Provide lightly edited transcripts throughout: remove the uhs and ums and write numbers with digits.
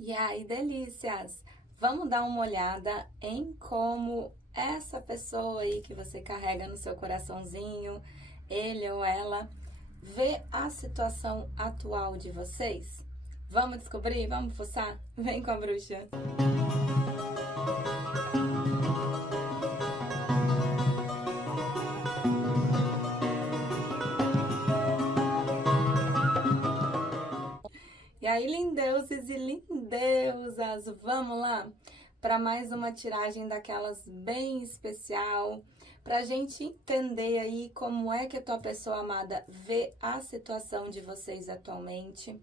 E aí, delícias! Vamos dar uma olhada em como essa pessoa aí que você carrega no seu coraçãozinho, ele ou ela, vê a situação atual de vocês? Vamos descobrir? Vamos fuçar? Vem com a bruxa! E aí, lindeuses e lindeusas, vamos lá para mais uma tiragem daquelas bem especial, para a gente entender aí como é que a tua pessoa amada vê a situação de vocês atualmente.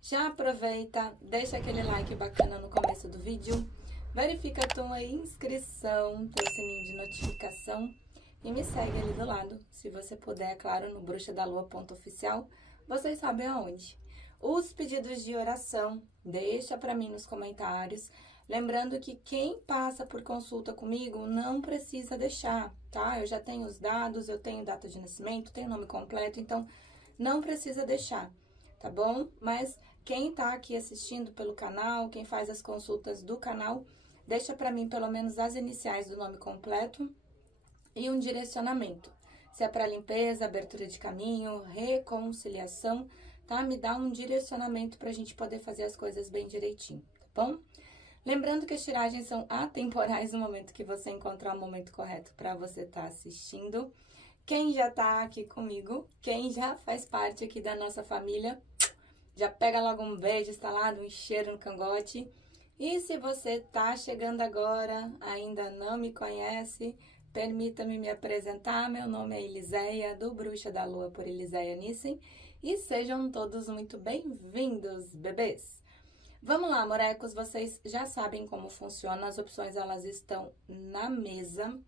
Já aproveita, deixa aquele like bacana no começo do vídeo, verifica a tua inscrição, teu sininho de notificação e me segue ali do lado, se você puder, é claro, no bruxadalua.oficial, vocês sabem aonde. Os pedidos de oração, deixa para mim nos comentários. Lembrando que quem passa por consulta comigo não precisa deixar, tá? Eu já tenho os dados, eu tenho data de nascimento, tenho nome completo, então não precisa deixar, tá bom? Mas quem tá aqui assistindo pelo canal, quem faz as consultas do canal, deixa para mim pelo menos as iniciais do nome completo e um direcionamento. Se é para limpeza, abertura de caminho, reconciliação, tá? Me dá um direcionamento para a gente poder fazer as coisas bem direitinho, tá bom? Lembrando que as tiragens são atemporais no momento que você encontrar o momento correto para você estar assistindo. Quem já tá aqui comigo, quem já faz parte aqui da nossa família, já pega logo um beijo instalado, um cheiro no cangote. E se você tá chegando agora, ainda não me conhece, permita-me me apresentar. Meu nome é Eliséia, do Bruxa da Lua por Eliséia Nissen. E sejam todos muito bem-vindos, bebês! Vamos lá, morecos, vocês já sabem como funciona, as opções elas estão na mesa.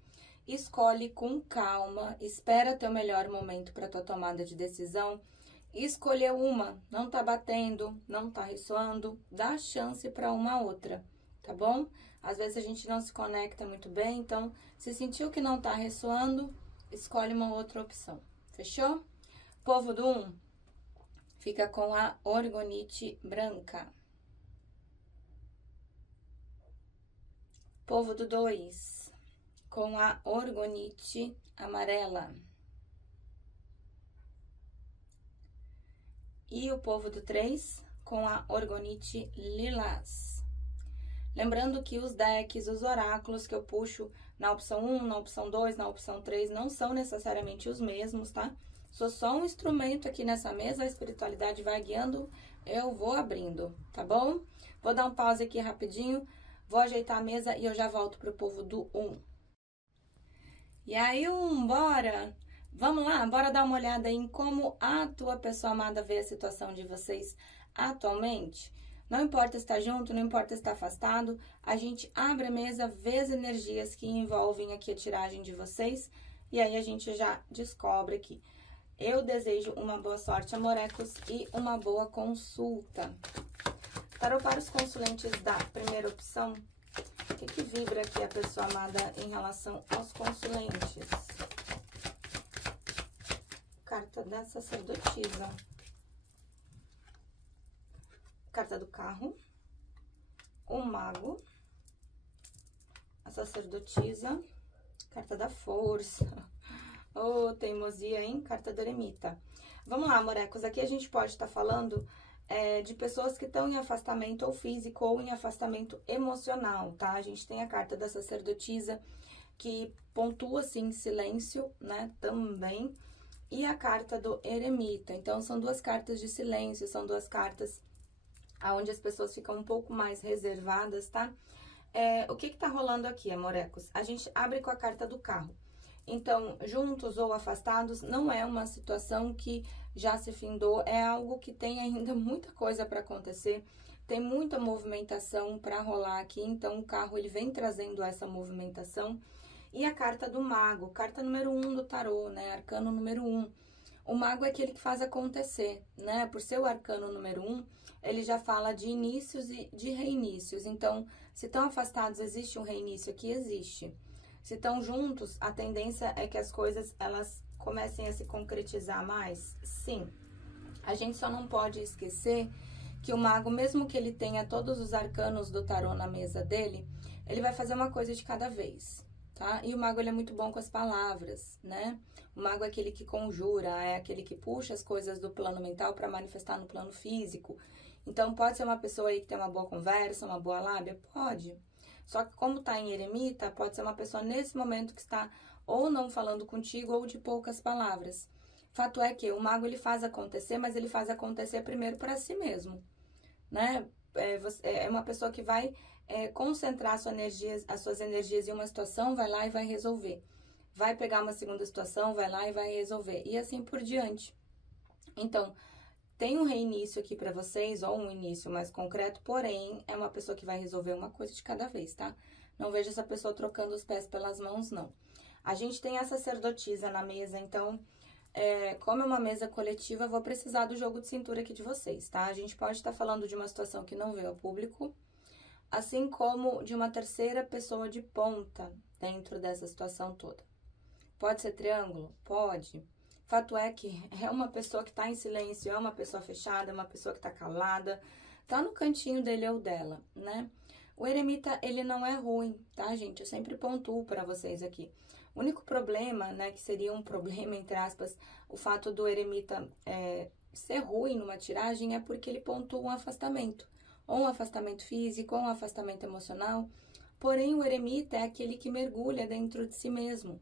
Escolhe com calma, espera ter o melhor momento para tua tomada de decisão. Escolheu uma, não tá batendo, não tá ressoando, dá chance para uma outra, tá bom? Às vezes a gente não se conecta muito bem, então se sentiu que não tá ressoando, escolhe uma outra opção, fechou? Povo do 1, fica com a orgonite branca. Povo do 2, com a orgonite amarela. E o povo do 3, com a orgonite lilás. Lembrando que os decks, os oráculos que eu puxo na opção 1, na opção 2, na opção 3, não são necessariamente os mesmos, tá? Sou só um instrumento aqui nessa mesa, a espiritualidade vai guiando, eu vou abrindo, tá bom? Vou dar um pause aqui rapidinho, vou ajeitar a mesa e eu já volto pro povo do 1. E aí, bora! Vamos lá, bora dar uma olhada em como a tua pessoa amada vê a situação de vocês atualmente? Não importa estar junto, não importa estar afastado, a gente abre a mesa, vê as energias que envolvem aqui a tiragem de vocês e aí a gente já descobre aqui. Eu desejo uma boa sorte, amorecos, e uma boa consulta. Tarô para os consulentes da primeira opção, o que vibra aqui a pessoa amada em relação aos consulentes? Carta da sacerdotisa. Carta do carro. O mago. A sacerdotisa. Carta da força. Oh, teimosia, hein? Carta do eremita. Vamos lá, morecos. Aqui a gente pode estar falando de pessoas que estão em afastamento ou físico ou em afastamento emocional, tá? A gente tem a carta da sacerdotisa que pontua, assim, silêncio, né? Também. E a carta do eremita. Então, são duas cartas de silêncio, são duas cartas onde as pessoas ficam um pouco mais reservadas, tá? O que tá rolando aqui, amorecos? A gente abre com a carta do carro. Então, juntos ou afastados, não é uma situação que já se findou, é algo que tem ainda muita coisa para acontecer, tem muita movimentação para rolar aqui, então o carro ele vem trazendo essa movimentação. E a carta do mago, carta número 1 do tarô, né? Arcano número 1. O mago é aquele que faz acontecer, né? Por ser o arcano número 1, ele já fala de inícios e de reinícios. Então, se estão afastados, existe um reinício aqui? Existe. Se estão juntos, a tendência é que as coisas, elas comecem a se concretizar mais? Sim. A gente só não pode esquecer que o mago, mesmo que ele tenha todos os arcanos do tarô na mesa dele, ele vai fazer uma coisa de cada vez, tá? E o mago, ele é muito bom com as palavras, né? O mago é aquele que conjura, é aquele que puxa as coisas do plano mental para manifestar no plano físico. Então, pode ser uma pessoa aí que tem uma boa conversa, uma boa lábia? Pode. Só que como tá em eremita, pode ser uma pessoa nesse momento que está ou não falando contigo ou de poucas palavras. Fato é que o mago, ele faz acontecer, mas ele faz acontecer primeiro para si mesmo, né? É uma pessoa que vai concentrar as suas energias em uma situação, vai lá e vai resolver. Vai pegar uma segunda situação, vai lá e vai resolver. E assim por diante. Então, tem um reinício aqui pra vocês, ou um início mais concreto, porém, é uma pessoa que vai resolver uma coisa de cada vez, tá? Não vejo essa pessoa trocando os pés pelas mãos, não. A gente tem a sacerdotisa na mesa, então, como é uma mesa coletiva, eu vou precisar do jogo de cintura aqui de vocês, tá? A gente pode estar falando de uma situação que não veio ao público, assim como de uma terceira pessoa de ponta dentro dessa situação toda. Pode ser triângulo? Pode. Fato é que é uma pessoa que tá em silêncio, é uma pessoa fechada, é uma pessoa que tá calada, tá no cantinho dele ou dela, né? O eremita, ele não é ruim, tá, gente? Eu sempre pontuo pra vocês aqui. O único problema, né, que seria um problema, entre aspas, o fato do eremita ser ruim numa tiragem é porque ele pontua um afastamento. Ou um afastamento físico, ou um afastamento emocional. Porém, o eremita é aquele que mergulha dentro de si mesmo.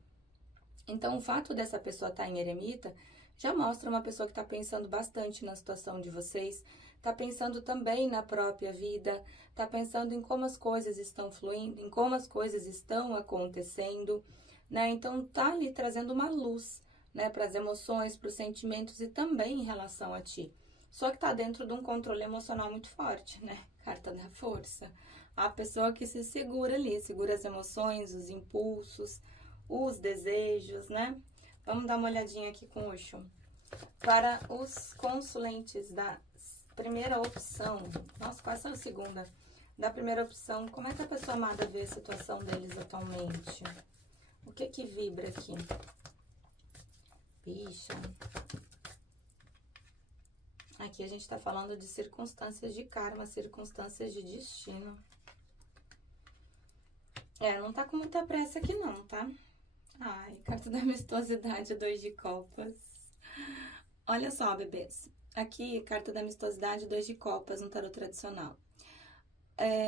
Então, o fato dessa pessoa estar em eremita já mostra uma pessoa que está pensando bastante na situação de vocês, está pensando também na própria vida, está pensando em como as coisas estão fluindo, em como as coisas estão acontecendo, né? Então, tá ali trazendo uma luz, né, para as emoções, para os sentimentos e também em relação a ti. Só que tá dentro de um controle emocional muito forte, né? Carta da força. A pessoa que se segura ali, segura as emoções, os impulsos, os desejos, né? Vamos dar uma olhadinha aqui com o Osho. Para os consulentes da primeira opção, nossa, quase saiu a segunda. Da primeira opção, como é que a pessoa amada vê a situação deles atualmente? O que que vibra aqui? Bicha. Aqui a gente tá falando de circunstâncias de karma, circunstâncias de destino. Não tá com muita pressa aqui não, tá? Ai, carta da amistosidade, 2 de copas. Olha só, bebês. Aqui, carta da amistosidade, 2 de copas, no tarot tradicional.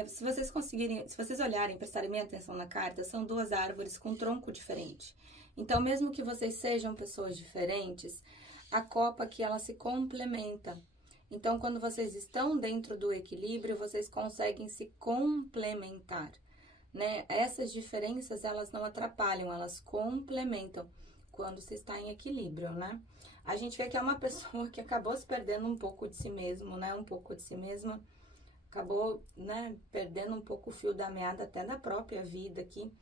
Se vocês olharem, prestarem bem atenção na carta, são 2 árvores com tronco diferente. Então, mesmo que vocês sejam pessoas diferentes, a copa aqui, ela se complementa. Então, quando vocês estão dentro do equilíbrio, vocês conseguem se complementar, né? Essas diferenças, elas não atrapalham, elas complementam quando você está em equilíbrio, né? A gente vê que é uma pessoa que acabou se perdendo um pouco de si mesmo, né? Um pouco de si mesma. Acabou, né, perdendo um pouco o fio da meada até da própria vida aqui.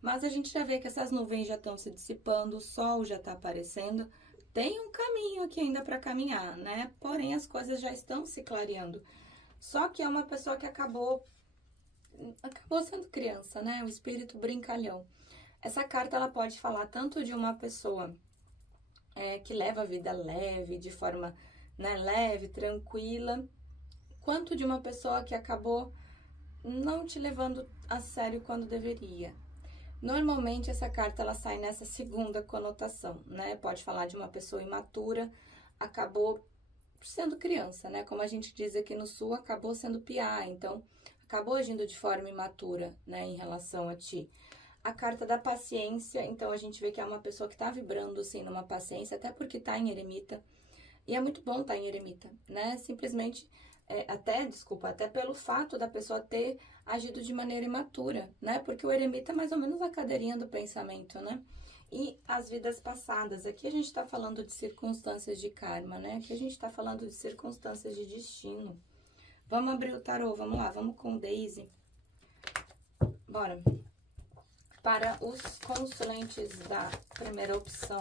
Mas a gente já vê que essas nuvens já estão se dissipando, o sol já está aparecendo. Tem um caminho aqui ainda para caminhar, né? Porém, as coisas já estão se clareando. Só que é uma pessoa que acabou sendo criança, né? O espírito brincalhão. Essa carta, ela pode falar tanto de uma pessoa que leva a vida leve, de forma, né, leve, tranquila, quanto de uma pessoa que acabou não te levando a sério quando deveria. Normalmente, essa carta, ela sai nessa segunda conotação, né? Pode falar de uma pessoa imatura, acabou sendo criança, né? Como a gente diz aqui no Sul, acabou sendo piá, então acabou agindo de forma imatura, né, em relação a ti. A carta da paciência, então a gente vê que é uma pessoa que tá vibrando, assim, numa paciência, até porque tá em eremita. E é muito bom tá em eremita, né? Simplesmente, até pelo fato da pessoa ter agido de maneira imatura, né? Porque o eremita é mais ou menos a cadeirinha do pensamento, né? E as vidas passadas. Aqui a gente tá falando de circunstâncias de karma, né? Aqui a gente tá falando de circunstâncias de destino. Vamos abrir o tarô, vamos lá, vamos com Daisy. Bora. Para os consulentes da primeira opção,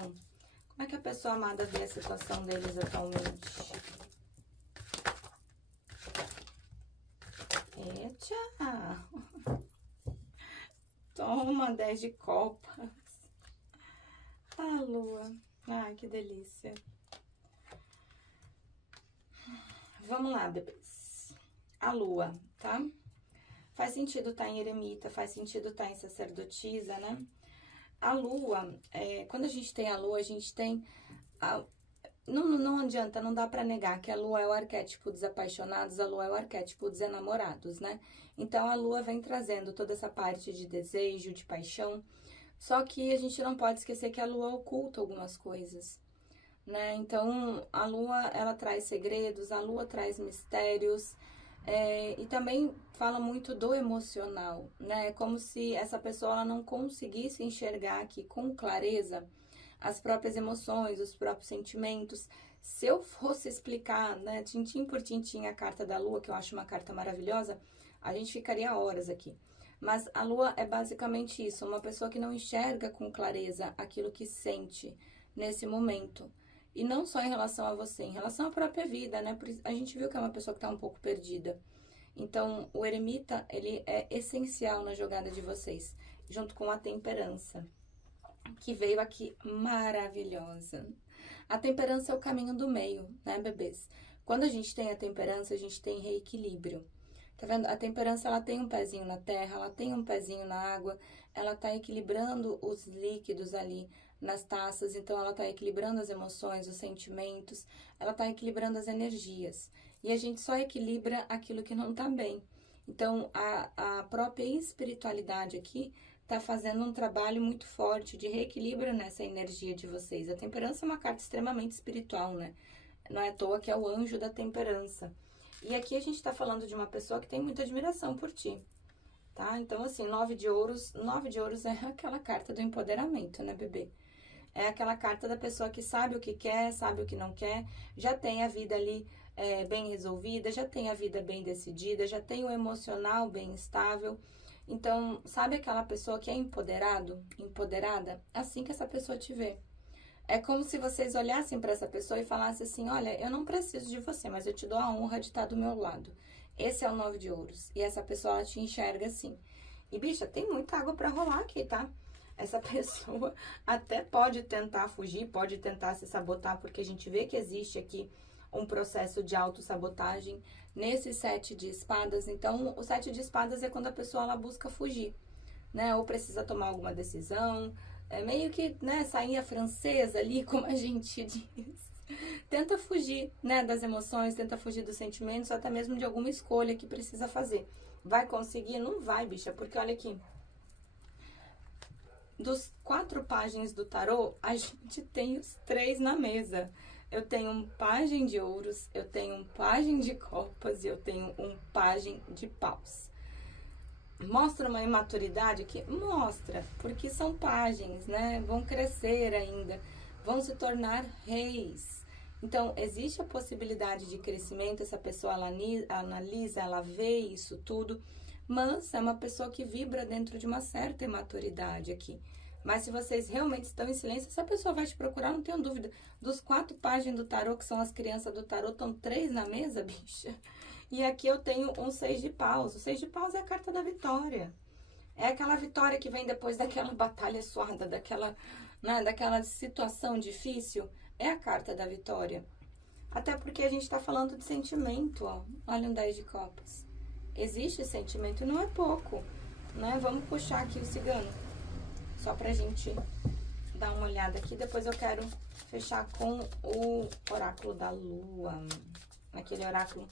como é que a pessoa amada vê a situação deles atualmente? Eita! Toma, 10 de copas. Ah, lua. Ai, que delícia. Vamos lá, bebês. a lua, tá? Faz sentido estar em eremita, faz sentido estar em sacerdotisa, né? A lua, quando a gente tem a lua, a gente tem... Não adianta, não dá pra negar que a lua é o arquétipo dos apaixonados, a lua é o arquétipo dos enamorados, né? Então, a lua vem trazendo toda essa parte de desejo, de paixão. Só que a gente não pode esquecer que a lua oculta algumas coisas, né? Então, a lua, ela traz segredos, a lua traz mistérios, e também fala muito do emocional, né? É como se essa pessoa ela não conseguisse enxergar aqui com clareza as próprias emoções, os próprios sentimentos. Se eu fosse explicar, né, tintim por tintim a carta da lua, que eu acho uma carta maravilhosa, a gente ficaria horas aqui. Mas a lua é basicamente isso, uma pessoa que não enxerga com clareza aquilo que sente nesse momento. E não só em relação a você, em relação à própria vida, né? A gente viu que é uma pessoa que está um pouco perdida. Então, o eremita, ele é essencial na jogada de vocês, junto com a temperança, que veio aqui maravilhosa. A temperança é o caminho do meio, né, bebês? Quando a gente tem a temperança, a gente tem reequilíbrio. Tá vendo? A temperança, ela tem um pezinho na terra, ela tem um pezinho na água, ela tá equilibrando os líquidos ali nas taças, então ela tá equilibrando as emoções, os sentimentos, ela tá equilibrando as energias. E a gente só equilibra aquilo que não tá bem. Então, a própria espiritualidade aqui tá fazendo um trabalho muito forte de reequilíbrio nessa energia de vocês. A temperança é uma carta extremamente espiritual, né? Não é à toa que é o anjo da temperança. E aqui a gente tá falando de uma pessoa que tem muita admiração por ti, tá? Então, assim, 9 de ouros é aquela carta do empoderamento, né, bebê? É aquela carta da pessoa que sabe o que quer, sabe o que não quer, já tem a vida ali bem resolvida, já tem a vida bem decidida, já tem o emocional bem estável. Então, sabe aquela pessoa que é empoderada? Assim que essa pessoa te vê. É como se vocês olhassem para essa pessoa e falassem assim, olha, eu não preciso de você, mas eu te dou a honra de estar do meu lado. Esse é o 9 de ouros. E essa pessoa, ela te enxerga assim. E, bicha, tem muita água para rolar aqui, tá? Essa pessoa até pode tentar fugir, pode tentar se sabotar, porque a gente vê que existe aqui um processo de autossabotagem nesse 7 de espadas. Então, o 7 de espadas é quando a pessoa, ela busca fugir, né? Ou precisa tomar alguma decisão, meio que, né, sainha francesa ali, como a gente diz. Tenta fugir, né, das emoções, tenta fugir dos sentimentos, até mesmo de alguma escolha que precisa fazer. Vai conseguir? Não vai, bicha, porque olha aqui. Dos 4 páginas do tarô, a gente tem os 3 na mesa. Eu tenho um pajem de ouros, eu tenho um pajem de copas e eu tenho um pajem de paus. Mostra uma imaturidade aqui? Mostra, porque são páginas, né? Vão crescer ainda, vão se tornar reis. Então, existe a possibilidade de crescimento, essa pessoa ela analisa, ela vê isso tudo, mas é uma pessoa que vibra dentro de uma certa imaturidade aqui. Mas se vocês realmente estão em silêncio, essa pessoa vai te procurar, não tenho dúvida. Dos 4 páginas do tarô, que são as crianças do tarô, estão 3 na mesa, bicha. E aqui eu tenho um 6 de paus. O 6 de paus é a carta da vitória. É aquela vitória que vem depois daquela batalha suada, daquela, né, daquela situação difícil. É a carta da vitória. Até porque a gente tá falando de sentimento, ó. Olha um 10 de copas. Existe sentimento e não é pouco, né? Vamos puxar aqui o cigano. Só pra gente dar uma olhada aqui. Depois eu quero fechar com o oráculo da lua. Aquele oráculo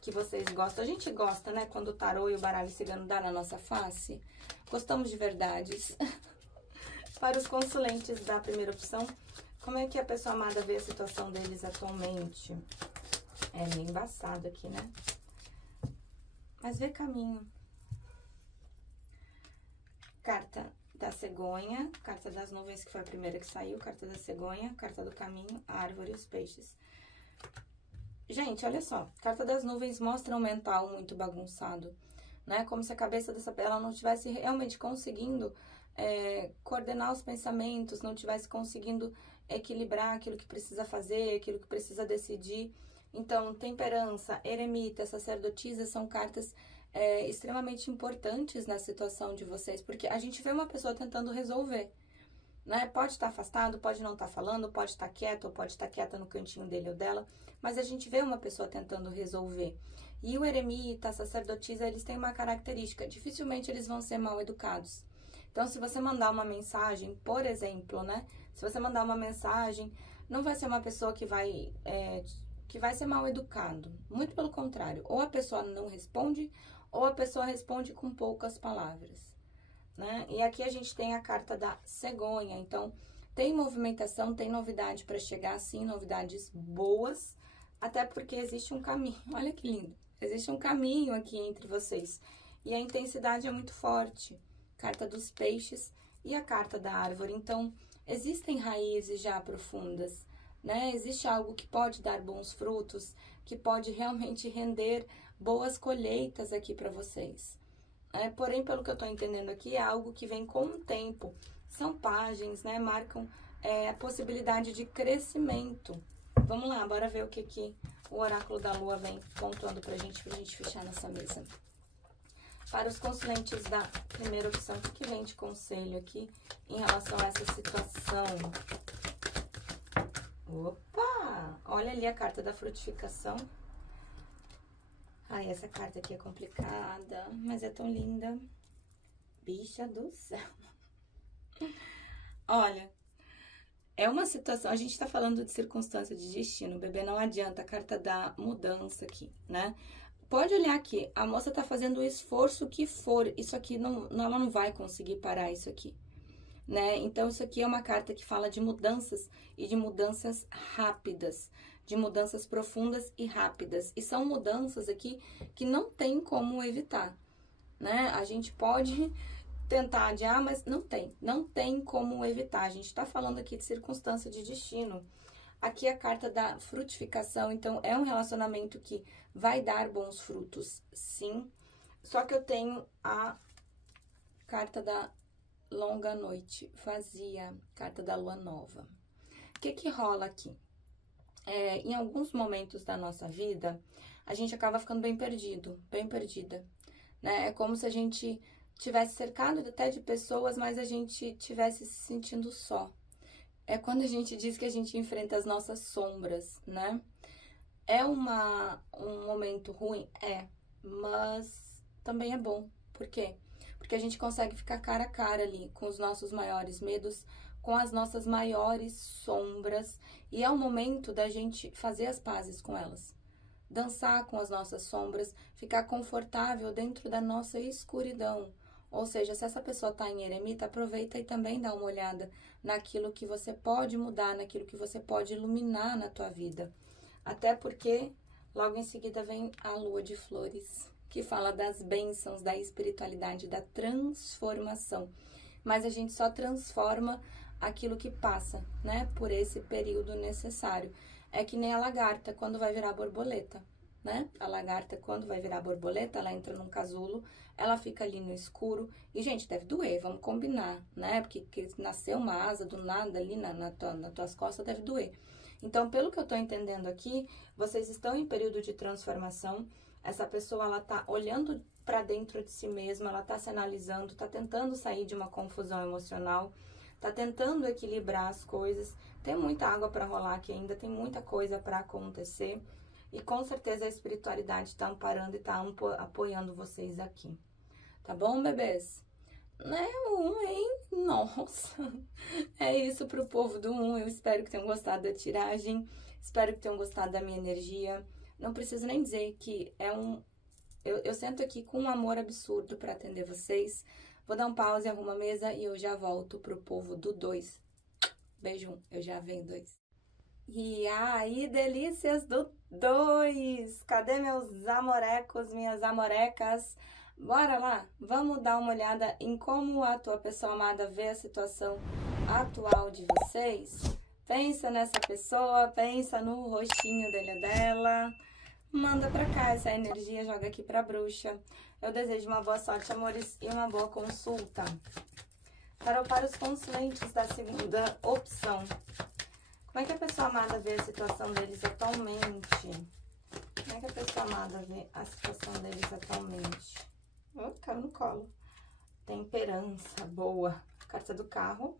que vocês gostam. A gente gosta, né? Quando o tarô e o baralho cigano dá na nossa face. Gostamos de verdades. Para os consulentes da primeira opção, como é que a pessoa amada vê a situação deles atualmente? É meio embaçado aqui, né? Mas vê caminho. Carta da cegonha, carta das nuvens, que foi a primeira que saiu, carta da cegonha, carta do caminho, a árvore e os peixes. Gente, olha só, carta das nuvens mostra um mental muito bagunçado, né? Como se a cabeça dessa ela não estivesse realmente conseguindo coordenar os pensamentos, não estivesse conseguindo equilibrar aquilo que precisa fazer, aquilo que precisa decidir. Então, temperança, eremita, sacerdotisa são cartas extremamente importantes na situação de vocês, porque a gente vê uma pessoa tentando resolver, né? Pode estar afastado, pode não estar falando, pode estar quieto ou pode estar quieta no cantinho dele ou dela, mas a gente vê uma pessoa tentando resolver. E o eremita, a sacerdotisa, eles têm uma característica, dificilmente eles vão ser mal educados. Então, se você mandar uma mensagem, por exemplo, né? Se você mandar uma mensagem, não vai ser uma pessoa que vai ser mal educado. Muito pelo contrário. Ou a pessoa não responde, ou a pessoa responde com poucas palavras, né? E aqui a gente tem a carta da cegonha. Então, tem movimentação, tem novidade para chegar, sim, novidades boas. Até porque existe um caminho. Olha que lindo. Existe um caminho aqui entre vocês. E a intensidade é muito forte. Carta dos peixes e a carta da árvore. Então, existem raízes já profundas, né? Existe algo que pode dar bons frutos, que pode realmente render boas colheitas aqui para vocês. Porém, pelo que eu estou entendendo aqui, é algo que vem com o tempo. São páginas, né? Marcam a possibilidade de crescimento. Vamos lá, bora ver o que o oráculo da lua vem pontuando pra gente fechar nessa mesa. Para os consulentes da primeira opção, o que vem de conselho aqui em relação a essa situação? Opa! Olha ali a carta da frutificação. Ai, essa carta aqui é complicada, mas é tão linda. Bicha do céu. Olha, é uma situação, a gente tá falando de circunstância de destino, bebê, não adianta, a carta da mudança aqui, né? Pode olhar aqui, a moça tá fazendo o esforço que for, isso aqui ela não vai conseguir parar isso aqui, né? Então, isso aqui é uma carta que fala de mudanças e de mudanças rápidas, de mudanças profundas e rápidas. E são mudanças aqui que não tem como evitar, né? A gente pode tentar adiar, mas não tem como evitar. A gente tá falando aqui de circunstância de destino. Aqui é a carta da frutificação, então é um relacionamento que vai dar bons frutos, sim. Só que eu tenho a carta da longa noite vazia, carta da lua nova. O que rola aqui? Em alguns momentos da nossa vida, a gente acaba ficando bem perdido, bem perdida, né? É como se a gente tivesse cercado até de pessoas, mas a gente tivesse se sentindo só. É quando a gente diz que a gente enfrenta as nossas sombras, né? É um momento ruim? Mas também é bom. Por quê? Porque a gente consegue ficar cara a cara ali com os nossos maiores medos, com as nossas maiores sombras. E é o momento da gente fazer as pazes com elas. Dançar com as nossas sombras, ficar confortável dentro da nossa escuridão. Ou seja, se essa pessoa está em eremita, aproveita e também dá uma olhada naquilo que você pode mudar, naquilo que você pode iluminar na tua vida. Até porque logo em seguida vem a lua de flores, que fala das bênçãos, da espiritualidade, da transformação. Mas a gente só transforma aquilo que passa, né, por esse período necessário. É que nem a lagarta quando vai virar borboleta, né? A lagarta, quando vai virar borboleta, ela entra num casulo, ela fica ali no escuro. E, gente, deve doer, vamos combinar, né? Porque nasceu uma asa do nada ali nas tuas costas, deve doer. Então, pelo que eu tô entendendo aqui, vocês estão em período de transformação. Essa pessoa, ela tá olhando para dentro de si mesma, ela tá se analisando, tá tentando sair de uma confusão emocional, tá tentando equilibrar as coisas. Tem muita água para rolar aqui ainda, tem muita coisa para acontecer. E com certeza a espiritualidade está amparando e está apoiando vocês aqui. Tá bom, bebês? Né, hein? Nossa! É isso pro povo do 1. Eu espero que tenham gostado da tiragem. Espero que tenham gostado da minha energia. Não preciso nem dizer que eu sento aqui com um amor absurdo para atender vocês. Vou dar um pause, arrumo a mesa e eu já volto pro povo do 2. Beijo, eu já venho 2. E aí, delícias do 2! Cadê meus amorecos, minhas amorecas? Bora lá, vamos dar uma olhada em como a tua pessoa amada vê a situação atual de vocês. Pensa nessa pessoa, pensa no rostinho dele ou dela. Manda pra cá essa energia, joga aqui pra bruxa. Eu desejo uma boa sorte, amores, e uma boa consulta. Para os consulentes da segunda opção. Como é que a pessoa amada vê a situação deles atualmente? Como é que a pessoa amada vê a situação deles atualmente? Caiu no colo. Temperança, boa. Carta do carro.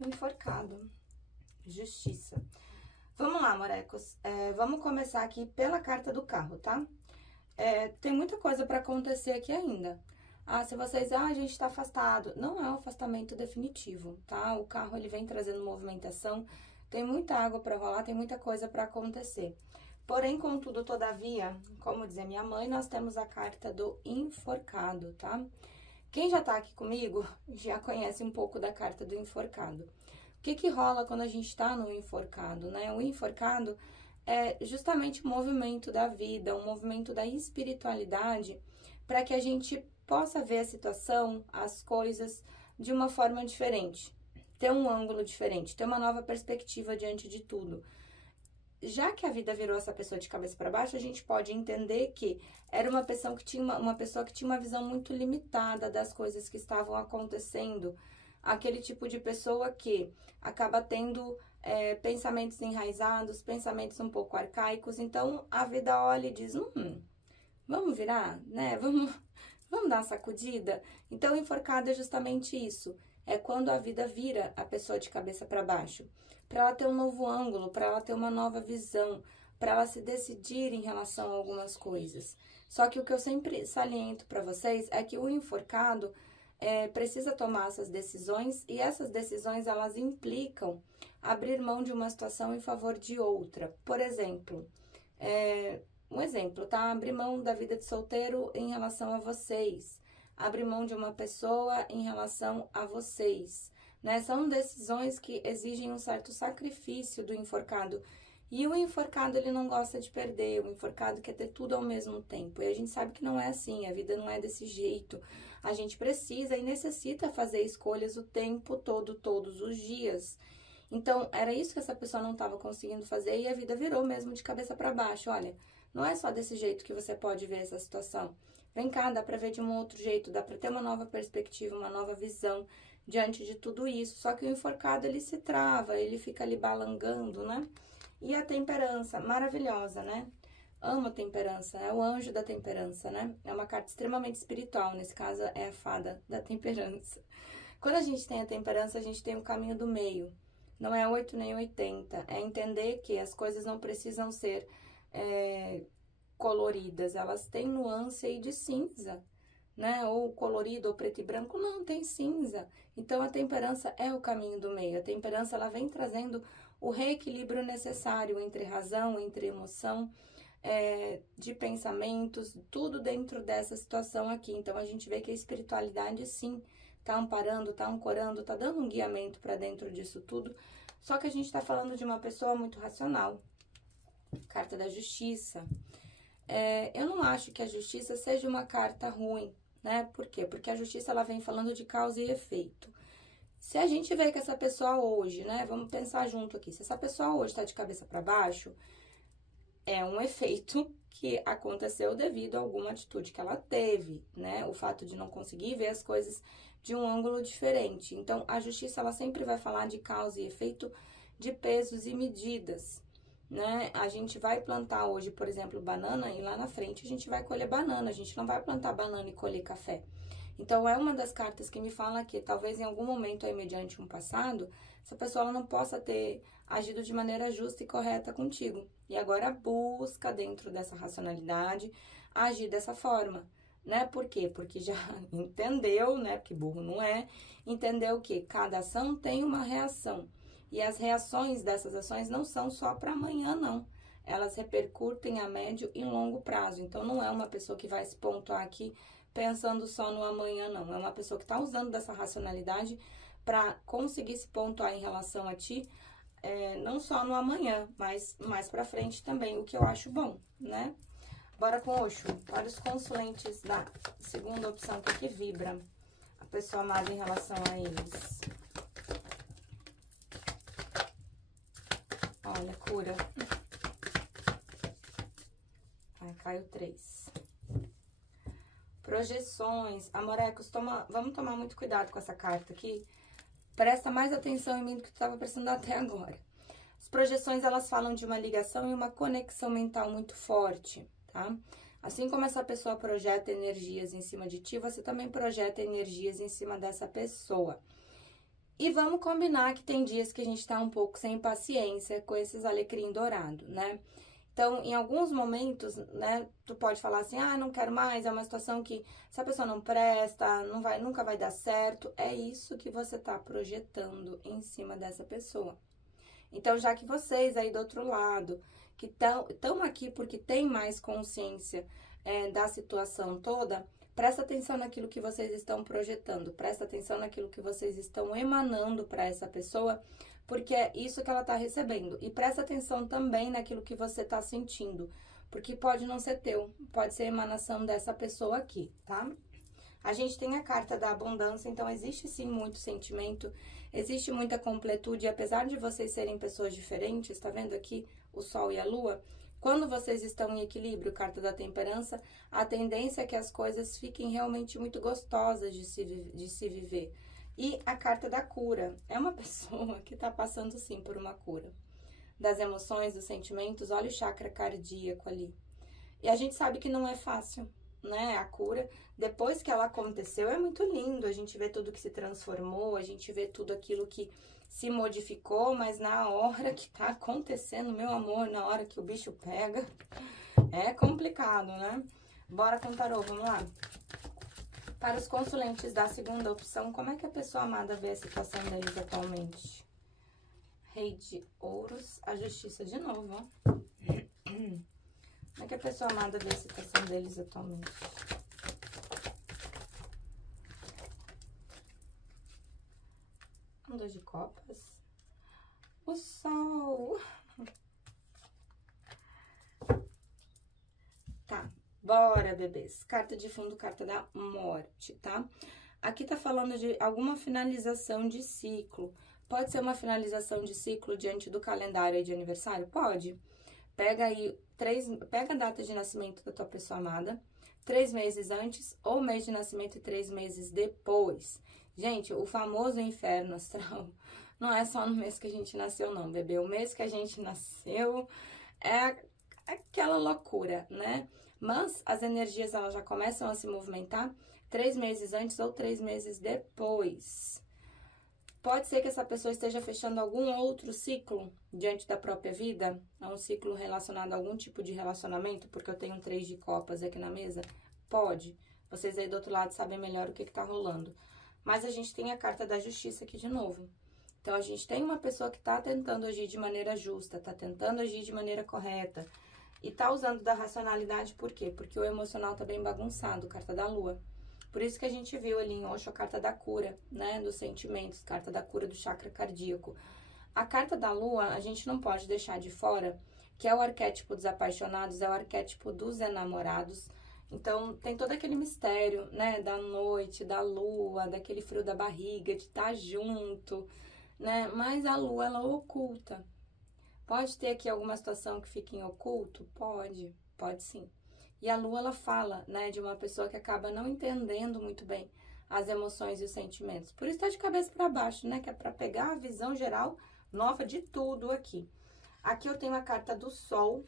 Enforcado. Justiça. Vamos lá, morecos. Vamos começar aqui pela carta do carro, tá? tem muita coisa para acontecer aqui ainda. Ah, se vocês, a gente está afastado. Não é um afastamento definitivo, tá? O carro, ele vem trazendo movimentação, tem muita água para rolar, tem muita coisa para acontecer. Porém, contudo, todavia, como dizia minha mãe, nós temos a carta do enforcado, tá? Quem já tá aqui comigo já conhece um pouco da carta do enforcado. O que que rola quando a gente tá no enforcado, né? O enforcado é justamente o movimento da vida, o movimento da espiritualidade, para que a gente possa ver a situação, as coisas de uma forma diferente, ter um ângulo diferente, ter uma nova perspectiva diante de tudo. Já que a vida virou essa pessoa de cabeça para baixo, a gente pode entender que era uma pessoa que tinha uma pessoa que tinha uma visão muito limitada das coisas que estavam acontecendo. Aquele tipo de pessoa que acaba tendo pensamentos enraizados, pensamentos um pouco arcaicos. Então, a vida olha e diz, vamos virar, né? Vamos dar uma sacudida? Então, enforcado é justamente isso. É quando a vida vira a pessoa de cabeça para baixo. Para ela ter um novo ângulo, para ela ter uma nova visão, para ela se decidir em relação a algumas coisas. Só que o que eu sempre saliento para vocês é que o enforcado precisa tomar essas decisões e essas decisões elas implicam abrir mão de uma situação em favor de outra. Por exemplo, um exemplo, tá? Abrir mão da vida de solteiro em relação a vocês. Abrir mão de uma pessoa em relação a vocês. Né? São decisões que exigem um certo sacrifício do enforcado. E o enforcado, ele não gosta de perder. O enforcado quer ter tudo ao mesmo tempo. E a gente sabe que não é assim. A vida não é desse jeito. A gente precisa e necessita fazer escolhas o tempo todo, todos os dias. Então, era isso que essa pessoa não estava conseguindo fazer e a vida virou mesmo de cabeça para baixo. Olha, não é só desse jeito que você pode ver essa situação. Vem cá, dá para ver de um outro jeito, dá para ter uma nova perspectiva, uma nova visão diante de tudo isso. Só que o enforcado, ele se trava, ele fica ali balangando, né? E a temperança, maravilhosa, né? Amo a temperança, é o anjo da temperança, né? É uma carta extremamente espiritual, nesse caso é a fada da temperança. Quando a gente tem a temperança, a gente tem o caminho do meio. Não é 8 nem 80, é entender que as coisas não precisam ser coloridas, elas têm nuance aí de cinza, né? Ou colorido, ou preto e branco, não, tem cinza. Então, a temperança é o caminho do meio. A temperança, ela vem trazendo o reequilíbrio necessário entre razão, entre emoção, de pensamentos, tudo dentro dessa situação aqui. Então, a gente vê que a espiritualidade, sim, tá amparando, tá ancorando, tá dando um guiamento para dentro disso tudo. Só que a gente tá falando de uma pessoa muito racional. Carta da Justiça. Eu não acho que a Justiça seja uma carta ruim, né? Por quê? Porque a Justiça, ela vem falando de causa e efeito. Se a gente vê que essa pessoa hoje, né? Vamos pensar junto aqui. Se essa pessoa hoje tá de cabeça para baixo, é um efeito que aconteceu devido a alguma atitude que ela teve, né? O fato de não conseguir ver as coisas de um ângulo diferente. Então, a Justiça, ela sempre vai falar de causa e efeito, de pesos e medidas, né? A gente vai plantar hoje, por exemplo, banana e lá na frente a gente vai colher banana. A gente não vai plantar banana e colher café. Então, é uma das cartas que me fala que talvez em algum momento aí, mediante um passado, essa pessoa ela não possa ter agido de maneira justa e correta contigo. E agora busca dentro dessa racionalidade agir dessa forma, né? Por quê? Porque já entendeu, né? Porque burro não é, entendeu que cada ação tem uma reação. E as reações dessas ações não são só para amanhã, não. Elas repercutem a médio e longo prazo. Então, não é uma pessoa que vai se pontuar aqui pensando só no amanhã, não. É uma pessoa que está usando dessa racionalidade para conseguir se pontuar em relação a ti, não só no amanhã, mas mais pra frente também, o que eu acho bom, né? Bora com Oxum, para os consulentes da segunda opção, o que vibra a pessoa amada em relação a eles. Olha, cura. Ai, caiu 3. Projeções. Amorecos, vamos tomar muito cuidado com essa carta aqui. Presta mais atenção em mim do que tu estava prestando até agora. As projeções, elas falam de uma ligação e uma conexão mental muito forte, tá? Assim como essa pessoa projeta energias em cima de ti, você também projeta energias em cima dessa pessoa. E vamos combinar que tem dias que a gente tá um pouco sem paciência com esses alecrim dourado, né? Então, em alguns momentos, né, tu pode falar assim, ah, não quero mais, é uma situação que se a pessoa não presta, nunca vai dar certo. É isso que você tá projetando em cima dessa pessoa. Então, já que vocês aí do outro lado, que estão aqui porque tem mais consciência da situação toda, presta atenção naquilo que vocês estão projetando, presta atenção naquilo que vocês estão emanando para essa pessoa, porque é isso que ela está recebendo. E presta atenção também naquilo que você está sentindo, porque pode não ser teu, pode ser emanação dessa pessoa aqui, tá? A gente tem a carta da abundância, então existe sim muito sentimento, existe muita completude, e apesar de vocês serem pessoas diferentes, tá vendo aqui o Sol e a Lua? Quando vocês estão em equilíbrio, carta da temperança, a tendência é que as coisas fiquem realmente muito gostosas de se viver. E a carta da cura, é uma pessoa que tá passando sim por uma cura. Das emoções, dos sentimentos, olha o chakra cardíaco ali. E a gente sabe que não é fácil, né? A cura, depois que ela aconteceu, é muito lindo. A gente vê tudo que se transformou, a gente vê tudo aquilo que se modificou, mas na hora que tá acontecendo, meu amor, na hora que o bicho pega, é complicado, né? Bora com o tarô, vamos lá. Para os consulentes da segunda opção, como é que a pessoa amada vê a situação deles atualmente? Rei de ouros, a justiça de novo, ó. Como é que a pessoa amada vê a situação deles atualmente? Um 2 de copas. O sol. Tá, bora, bebês. Carta de fundo, carta da morte, tá? Aqui tá falando de alguma finalização de ciclo. Pode ser uma finalização de ciclo diante do calendário aí de aniversário? Pode. Pega aí, pega a data de nascimento da tua pessoa amada, 3 meses antes, ou mês de nascimento e 3 meses depois. Gente, o famoso inferno astral não é só no mês que a gente nasceu, não, bebê. O mês que a gente nasceu é aquela loucura, né? Mas as energias, elas já começam a se movimentar 3 meses antes ou 3 meses depois. Pode ser que essa pessoa esteja fechando algum outro ciclo diante da própria vida, é um ciclo relacionado a algum tipo de relacionamento, porque eu tenho 3 de copas aqui na mesa. Pode. Vocês aí do outro lado sabem melhor o que tá rolando. Mas a gente tem a carta da justiça aqui de novo. Então, a gente tem uma pessoa que tá tentando agir de maneira justa, tá tentando agir de maneira correta. E tá usando da racionalidade, por quê? Porque o emocional tá bem bagunçado, carta da lua. Por isso que a gente viu ali em Osho a carta da cura, né, dos sentimentos, carta da cura do chakra cardíaco. A carta da lua, a gente não pode deixar de fora, que é o arquétipo dos apaixonados, é o arquétipo dos enamorados. Então, tem todo aquele mistério, né, da noite, da lua, daquele frio da barriga, de estar junto, né, mas a lua, ela oculta. Pode ter aqui alguma situação que fique em oculto? Pode sim. E a lua, ela fala, né, de uma pessoa que acaba não entendendo muito bem as emoções e os sentimentos. Por isso tá de cabeça para baixo, né, que é para pegar a visão geral nova de tudo aqui. Aqui eu tenho a carta do sol.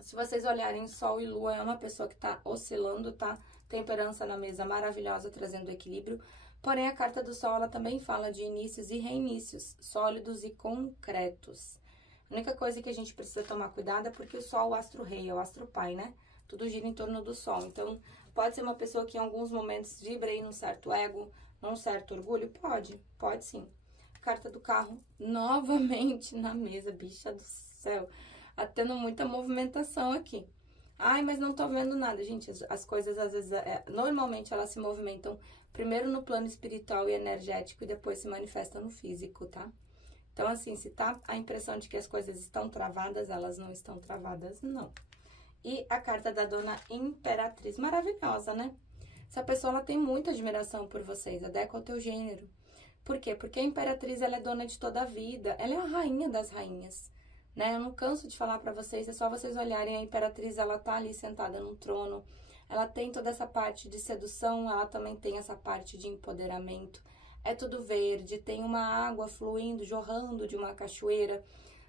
Se vocês olharem, sol e lua é uma pessoa que tá oscilando, tá? Temperança na mesa maravilhosa, trazendo equilíbrio. Porém, a carta do sol, ela também fala de inícios e reinícios, sólidos e concretos. A única coisa que a gente precisa tomar cuidado é porque o sol é o astro-rei, é o astro-pai, né? Tudo gira em torno do sol. Então, pode ser uma pessoa que em alguns momentos vibra aí num certo ego, num certo orgulho? Pode sim. Carta do carro, novamente na mesa, bicha do céu. Tendo muita movimentação aqui. Ai, mas não tô vendo nada. Gente, as coisas às vezes, normalmente elas se movimentam primeiro no plano espiritual e energético e depois se manifestam no físico, tá? Então, assim, se tá a impressão de que as coisas estão travadas, elas não estão travadas, não. E a carta da Dona Imperatriz, maravilhosa, né? Essa pessoa, ela tem muita admiração por vocês, adequa ao teu gênero. Por quê? Porque a Imperatriz, ela é dona de toda a vida, ela é a rainha das rainhas, né? Eu não canso de falar pra vocês, é só vocês olharem, a Imperatriz, ela tá ali sentada num trono, ela tem toda essa parte de sedução, ela também tem essa parte de empoderamento, é tudo verde, tem uma água fluindo, jorrando de uma cachoeira,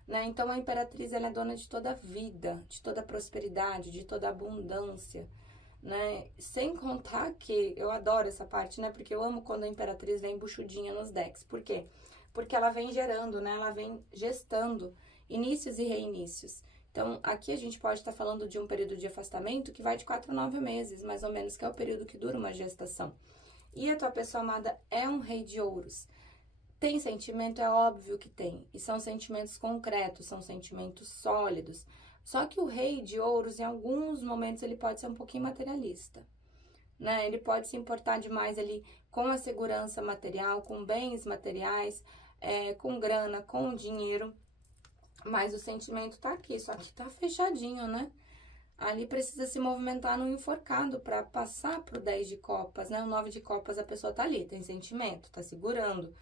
né? Então, a Imperatriz, ela é dona de toda a vida, de toda a prosperidade, de toda a abundância, né? Sem contar que eu adoro essa parte, né? Porque eu amo quando a Imperatriz vem buchudinha nos decks. Por quê? Porque ela vem gerando, né? Ela vem gestando inícios e reinícios. Então, aqui a gente pode estar falando de um período de afastamento que vai de 4 a 9 meses, mais ou menos, que é o período que dura uma gestação. E a tua pessoa amada é um rei de ouros. Tem sentimento? É óbvio que tem. E são sentimentos concretos, são sentimentos sólidos. Só que o rei de ouros, em alguns momentos, ele pode ser um pouquinho materialista, né? Ele pode se importar demais ali com a segurança material, com bens materiais, com grana, com dinheiro. Mas o sentimento tá aqui, só que tá fechadinho, né? Ali precisa se movimentar no enforcado para passar pro 10 de copas, né? O 9 de copas, a pessoa tá ali, tem sentimento, tá segurando,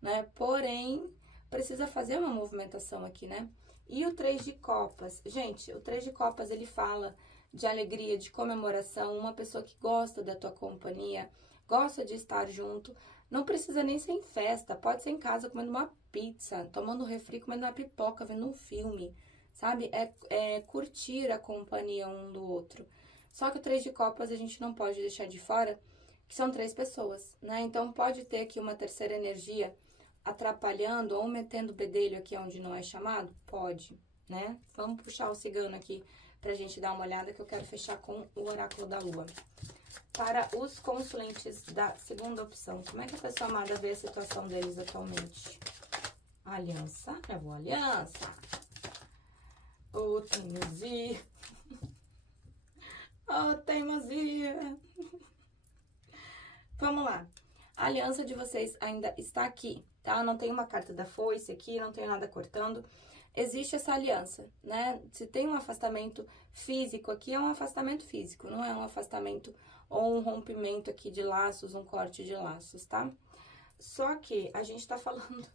né? Porém, precisa fazer uma movimentação aqui, né? E o 3 de copas? Gente, o 3 de copas, ele fala de alegria, de comemoração, uma pessoa que gosta da tua companhia, gosta de estar junto. Não precisa nem ser em festa, pode ser em casa comendo uma pizza, tomando um refri, comendo uma pipoca, vendo um filme, sabe? É curtir a companhia um do outro. Só que o 3 de copas a gente não pode deixar de fora, que são 3 pessoas, né? Então pode ter aqui uma terceira energia atrapalhando ou metendo bedelho aqui onde não é chamado? Pode, né? Vamos puxar o cigano aqui pra gente dar uma olhada, que eu quero fechar com o oráculo da lua. Para os consulentes da segunda opção, como é que a pessoa amada vê a situação deles atualmente? Aliança, levou aliança. Ô, teimosia. Ô, teimosia. Vamos lá. A aliança de vocês ainda está aqui, tá? Não tem uma carta da foice aqui, não tem nada cortando. Existe essa aliança, né? Se tem um afastamento físico aqui, é um afastamento físico, não é um afastamento ou um rompimento aqui de laços, um corte de laços, tá? Só que a gente tá falando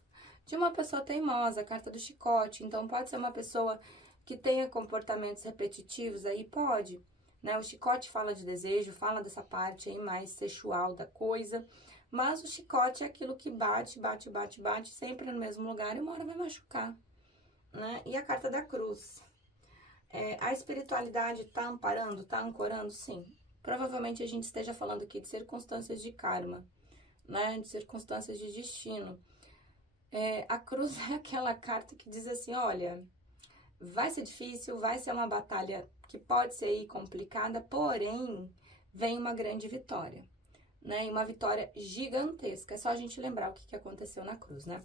de uma pessoa teimosa, a carta do chicote, então pode ser uma pessoa que tenha comportamentos repetitivos aí, pode, né? O chicote fala de desejo, fala dessa parte aí mais sexual da coisa, mas o chicote é aquilo que bate, bate, bate, bate, sempre no mesmo lugar e uma hora vai machucar, né? E a carta da cruz. A espiritualidade tá amparando, tá ancorando? Sim. Provavelmente a gente esteja falando aqui de circunstâncias de karma, né? De circunstâncias de destino. A cruz é aquela carta que diz assim, olha, vai ser difícil, vai ser uma batalha que pode ser aí complicada, porém, vem uma grande vitória, né? E uma vitória gigantesca. É só a gente lembrar o que aconteceu na cruz, né?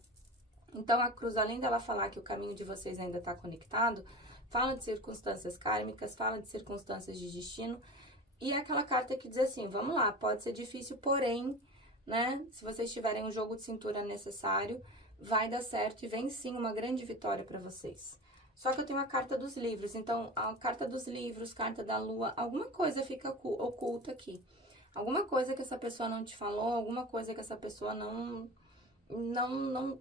Então, a cruz, além dela falar que o caminho de vocês ainda está conectado, fala de circunstâncias kármicas, fala de circunstâncias de destino, e é aquela carta que diz assim, vamos lá, pode ser difícil, porém, né, se vocês tiverem um jogo de cintura necessário, vai dar certo e vem sim uma grande vitória para vocês. Só que eu tenho a carta dos livros, então a carta dos livros, carta da lua, alguma coisa fica oculta aqui. Alguma coisa que essa pessoa não te falou, alguma coisa que essa pessoa não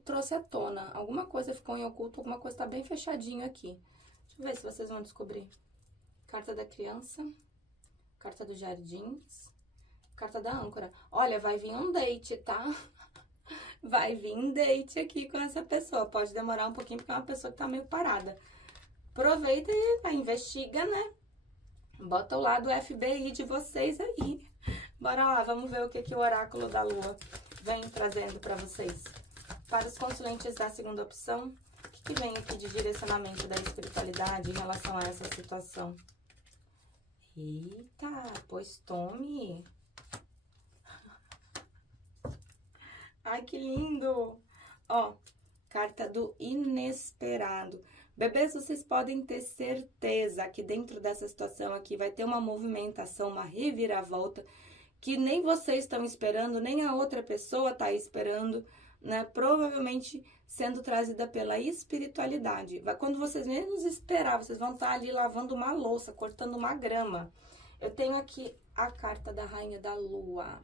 trouxe à tona. Alguma coisa ficou em oculto, alguma coisa tá bem fechadinho aqui. Deixa eu ver se vocês vão descobrir. Carta da criança, carta dos jardins, carta da âncora. Olha, vai vir um date, tá? Vai vir um date aqui com essa pessoa. Pode demorar um pouquinho, porque é uma pessoa que tá meio parada. Aproveita e investiga, né? Bota o lado FBI de vocês aí. Bora lá, vamos ver o que o oráculo da lua vem trazendo para vocês. Para os consulentes da segunda opção, o que vem aqui de direcionamento da espiritualidade em relação a essa situação? Eita, pois tome! Ai, que lindo! Ó, carta do inesperado. Bebês, vocês podem ter certeza que dentro dessa situação aqui vai ter uma movimentação, uma reviravolta, que nem vocês estão esperando, nem a outra pessoa está esperando, né? Provavelmente sendo trazida pela espiritualidade. Quando vocês menos esperar, vocês vão estar ali lavando uma louça, cortando uma grama. Eu tenho aqui a carta da Rainha da Lua.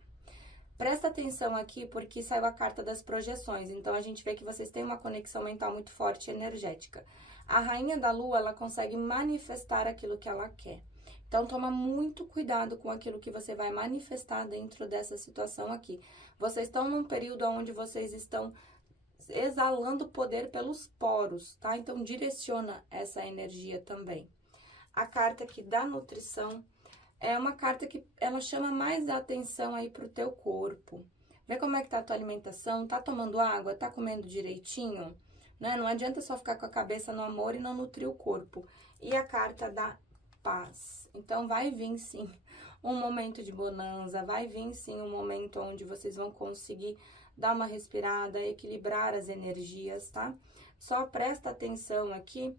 Presta atenção aqui, porque saiu a carta das projeções. Então, a gente vê que vocês têm uma conexão mental muito forte e energética. A Rainha da Lua, ela consegue manifestar aquilo que ela quer. Então, toma muito cuidado com aquilo que você vai manifestar dentro dessa situação aqui. Vocês estão num período onde vocês estão exalando poder pelos poros, tá? Então, direciona essa energia também. A carta aqui da nutrição é uma carta que ela chama mais a atenção aí pro teu corpo. Vê como é que tá a tua alimentação, tá tomando água, tá comendo direitinho? né? Não adianta só ficar com a cabeça no amor e não nutrir o corpo. E a carta da paz. Então, vai vir sim um momento de bonança, vai vir sim um momento onde vocês vão conseguir dar uma respirada, equilibrar as energias, tá? Só presta atenção aqui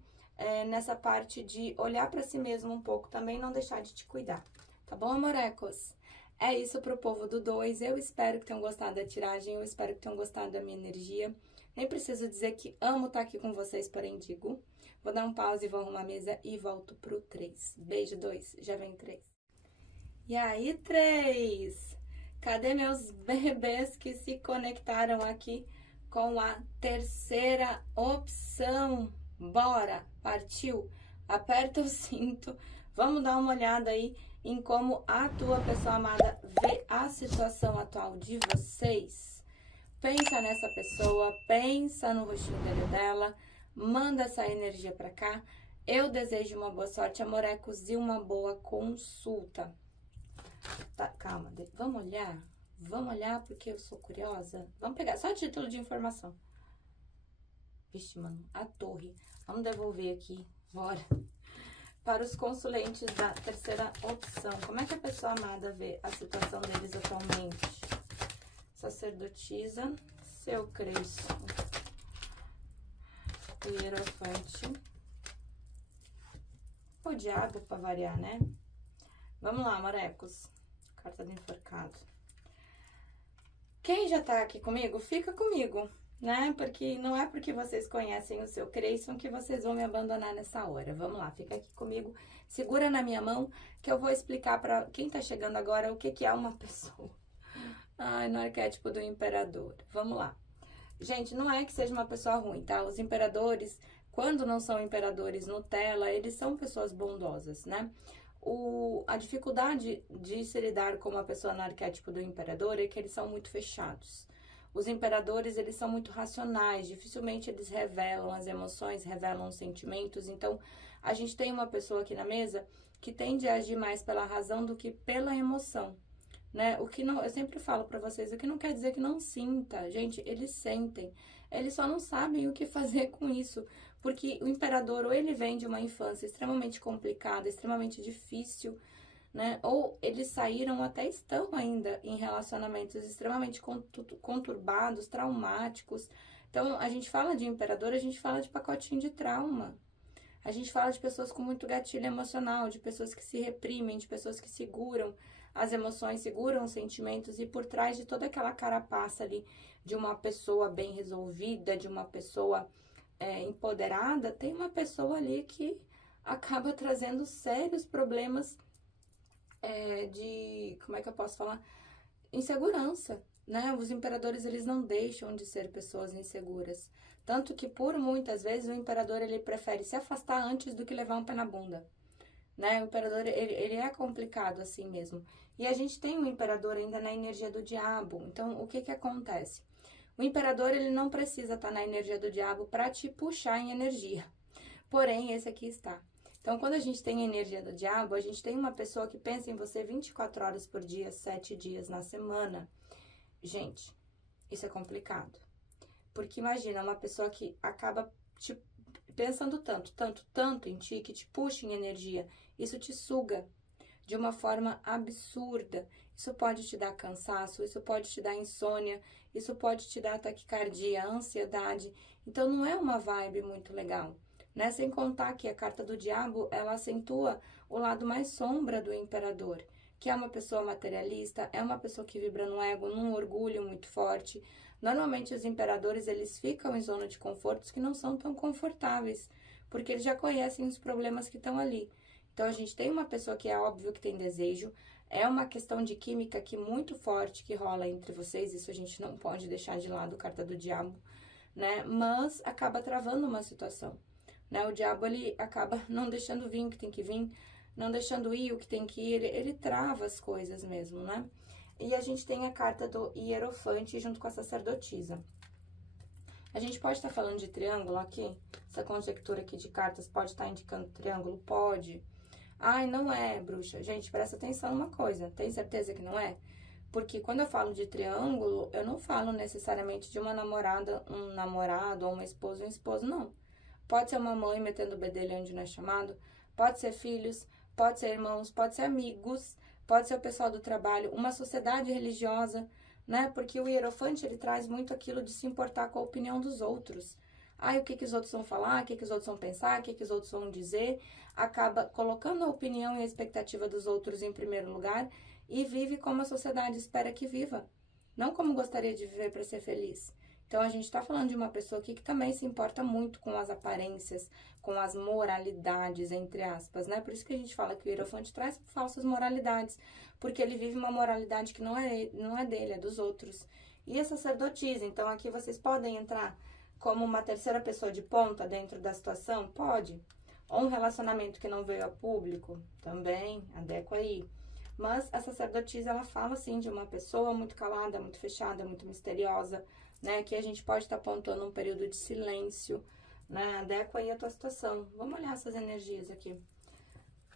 nessa parte de olhar para si mesmo um pouco também, não deixar de te cuidar. Tá bom, amorecos? É isso pro povo do 2. Eu espero que tenham gostado da tiragem, eu espero que tenham gostado da minha energia. Nem preciso dizer que amo estar aqui com vocês, porém digo. Vou dar um pause, vou arrumar a mesa e volto pro 3. Beijo, 2. Já vem 3. E aí, 3? Cadê meus bebês que se conectaram aqui com a terceira opção? Bora, partiu, aperta o cinto, vamos dar uma olhada aí em como a tua pessoa amada vê a situação atual de vocês. Pensa nessa pessoa, pensa no rostinho dele dela, manda essa energia pra cá. Eu desejo uma boa sorte, amorecos, e uma boa consulta. Tá, calma, vamos olhar? Vamos olhar porque eu sou curiosa? Vamos pegar só título de informação. Vixe, mano, a torre. Vamos devolver aqui, bora. Para os consulentes da terceira opção, como é que a pessoa amada vê a situação deles atualmente? Sacerdotisa, seu Cristo. O Hierofante. O diabo, para variar, né? Vamos lá, amorecos. Carta do enforcado. Quem já tá aqui comigo, fica comigo, né? Porque não é porque vocês conhecem o seu Creyson que vocês vão me abandonar nessa hora. Vamos lá, fica aqui comigo. Segura na minha mão que eu vou explicar pra quem tá chegando agora o que é uma pessoa. Ai, no arquétipo do imperador. Vamos lá. Gente, não é que seja uma pessoa ruim, tá? Os imperadores, quando não são imperadores Nutella, eles são pessoas bondosas, né? A dificuldade de se lidar com uma pessoa no arquétipo do imperador é que eles são muito fechados. Os imperadores, eles são muito racionais, dificilmente eles revelam as emoções, revelam os sentimentos. Então, a gente tem uma pessoa aqui na mesa que tende a agir mais pela razão do que pela emoção, né? O que não, eu sempre falo pra vocês, o que não quer dizer que não sinta. Gente, eles sentem. Eles só não sabem o que fazer com isso. Porque o imperador, ou ele vem de uma infância extremamente complicada, extremamente difícil, né? Ou eles saíram, até estão ainda em relacionamentos extremamente conturbados, traumáticos. Então, a gente fala de imperador, a gente fala de pacotinho de trauma. A gente fala de pessoas com muito gatilho emocional, de pessoas que se reprimem, de pessoas que seguram as emoções, seguram os sentimentos, e por trás de toda aquela carapaça ali de uma pessoa bem resolvida, de uma pessoa empoderada, tem uma pessoa ali que acaba trazendo sérios problemas de, como é que eu posso falar? Insegurança, né? Os imperadores, eles não deixam de ser pessoas inseguras. Tanto que, por muitas vezes, o imperador, ele prefere se afastar antes do que levar um pé na bunda, né? O imperador, ele é complicado assim mesmo. E a gente tem o imperador ainda na energia do diabo. Então, o que que acontece? O imperador, ele não precisa estar na energia do diabo para te puxar em energia. Porém, esse aqui está. Então, quando a gente tem a energia do diabo, a gente tem uma pessoa que pensa em você 24 horas por dia, 7 dias na semana. Gente, isso é complicado. Porque imagina, uma pessoa que acaba te pensando tanto em ti, que te puxa em energia. Isso te suga de uma forma absurda. Isso pode te dar cansaço, isso pode te dar insônia, isso pode te dar taquicardia, ansiedade. Então, não é uma vibe muito legal, né? Sem contar que a carta do diabo, ela acentua o lado mais sombra do imperador, que é uma pessoa materialista, é uma pessoa que vibra no ego, num orgulho muito forte. Normalmente, os imperadores, eles ficam em zona de confortos que não são tão confortáveis, porque eles já conhecem os problemas que estão ali. Então, a gente tem uma pessoa que é óbvio que tem desejo, é uma questão de química aqui muito forte que rola entre vocês, isso a gente não pode deixar de lado, carta do diabo, né? Mas acaba travando uma situação, né? O diabo, ele acaba não deixando vir o que tem que vir, não deixando ir o que tem que ir, ele trava as coisas mesmo, né? E a gente tem a carta do Hierofante junto com a sacerdotisa. A gente pode estar falando de triângulo aqui? Essa conjectura aqui de cartas pode estar indicando triângulo? Pode. Ai, não é, bruxa. Gente, presta atenção numa coisa. Tem certeza que não é? Porque quando eu falo de triângulo, eu não falo necessariamente de uma namorada, um namorado, ou uma esposa, um esposo, não. Pode ser uma mãe metendo o bedelho onde não é chamado, pode ser filhos, pode ser irmãos, pode ser amigos, pode ser o pessoal do trabalho, uma sociedade religiosa, né? Porque o hierofante, ele traz muito aquilo de se importar com a opinião dos outros. Ai, o que que os outros vão falar, o que que os outros vão pensar, o que que os outros vão dizer, acaba colocando a opinião e a expectativa dos outros em primeiro lugar e vive como a sociedade espera que viva, não como gostaria de viver para ser feliz. Então, a gente está falando de uma pessoa aqui que também se importa muito com as aparências, com as moralidades, entre aspas, né? Por isso que a gente fala que o hierofante traz falsas moralidades, porque ele vive uma moralidade que não é dele, é dos outros. E a sacerdotisa, então aqui vocês podem entrar como uma terceira pessoa de ponta dentro da situação? Pode. Ou um relacionamento que não veio a público? Também, adequa aí. Mas a sacerdotisa, ela fala, assim, de uma pessoa muito calada, muito fechada, muito misteriosa, né? Que a gente pode estar apontando um período de silêncio, né? Adequa aí a tua situação. Vamos olhar essas energias aqui.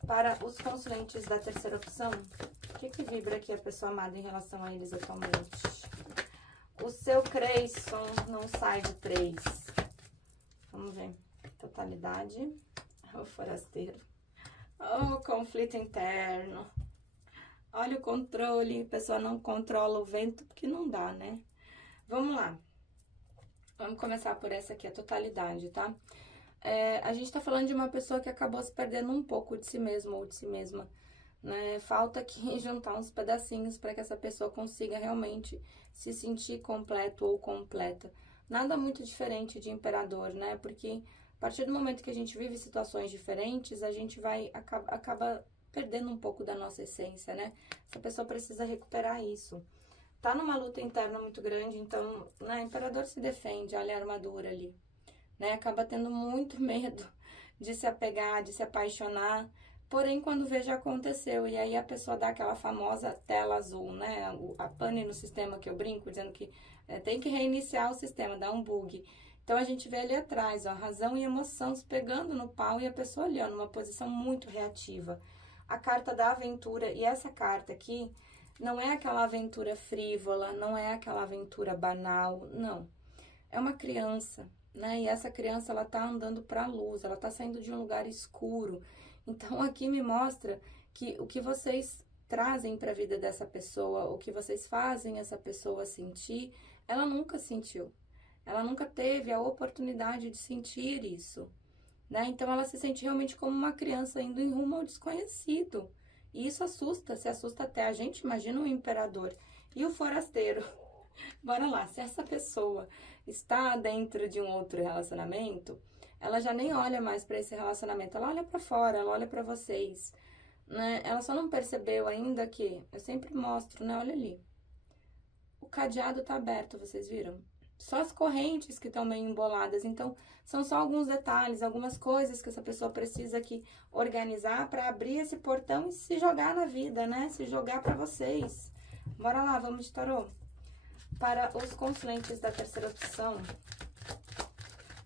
Para os consulentes da terceira opção, o que vibra aqui a pessoa amada em relação a eles atualmente? O seu Creyson não sai de 3. Vamos ver. Totalidade. O forasteiro. O conflito interno. Olha o controle. A pessoa não controla o vento porque não dá, né? Vamos lá. Vamos começar por essa aqui, a totalidade, tá? A gente tá falando de uma pessoa que acabou se perdendo um pouco de si mesma ou de si mesma, né? Falta aqui juntar uns pedacinhos para que essa pessoa consiga realmente se sentir completo ou completa. Nada muito diferente de imperador, né? Porque a partir do momento que a gente vive situações diferentes, a gente acaba perdendo um pouco da nossa essência, né? Essa pessoa precisa recuperar isso. Tá numa luta interna muito grande, então, né, o imperador se defende, olha a armadura ali, né? Acaba tendo muito medo de se apegar, de se apaixonar, porém, quando vê, já aconteceu, e aí a pessoa dá aquela famosa tela azul, né? A pane no sistema que eu brinco, dizendo que tem que reiniciar o sistema, dá um bug. Então, a gente vê ali atrás, ó, razão e emoção se pegando no pau e a pessoa ali, ó, numa posição muito reativa. A carta da aventura, e essa carta aqui não é aquela aventura frívola, não é aquela aventura banal, não. É uma criança, né? E essa criança, ela tá andando para a luz, ela tá saindo de um lugar escuro. Então, aqui me mostra que o que vocês trazem para a vida dessa pessoa, o que vocês fazem essa pessoa sentir, ela nunca sentiu. Ela nunca teve a oportunidade de sentir isso, né? Então, ela se sente realmente como uma criança indo em rumo ao desconhecido. E isso assusta, se assusta até a gente. Imagina o imperador e o forasteiro. Bora lá, se essa pessoa está dentro de um outro relacionamento, ela já nem olha mais para esse relacionamento, ela olha para fora, ela olha para vocês, né? Ela só não percebeu ainda que, eu sempre mostro, né? Olha ali, o cadeado tá aberto, vocês viram? Só as correntes que estão meio emboladas, então são só alguns detalhes, algumas coisas que essa pessoa precisa aqui organizar para abrir esse portão e se jogar na vida, né? Se jogar para vocês. Bora lá, vamos de tarô. Para os consulentes da terceira opção,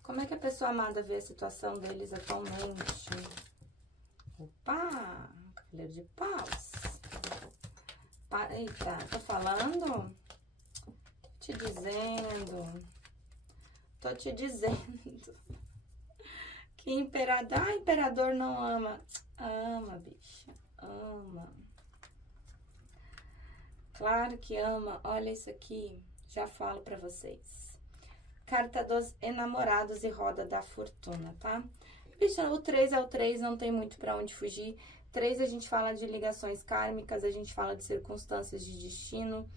como é que a pessoa amada vê a situação deles atualmente? Opa! Cavaleiro de paus. Eita, tô falando? Tô te dizendo. Que imperador... Ah, imperador não ama. Ama, bicha. Ama. Claro que ama. Olha isso aqui. Já falo pra vocês. Carta dos enamorados e roda da fortuna, tá? Bicha, o 3 é o 3, não tem muito pra onde fugir. 3 a gente fala de ligações kármicas, a gente fala de circunstâncias de destino.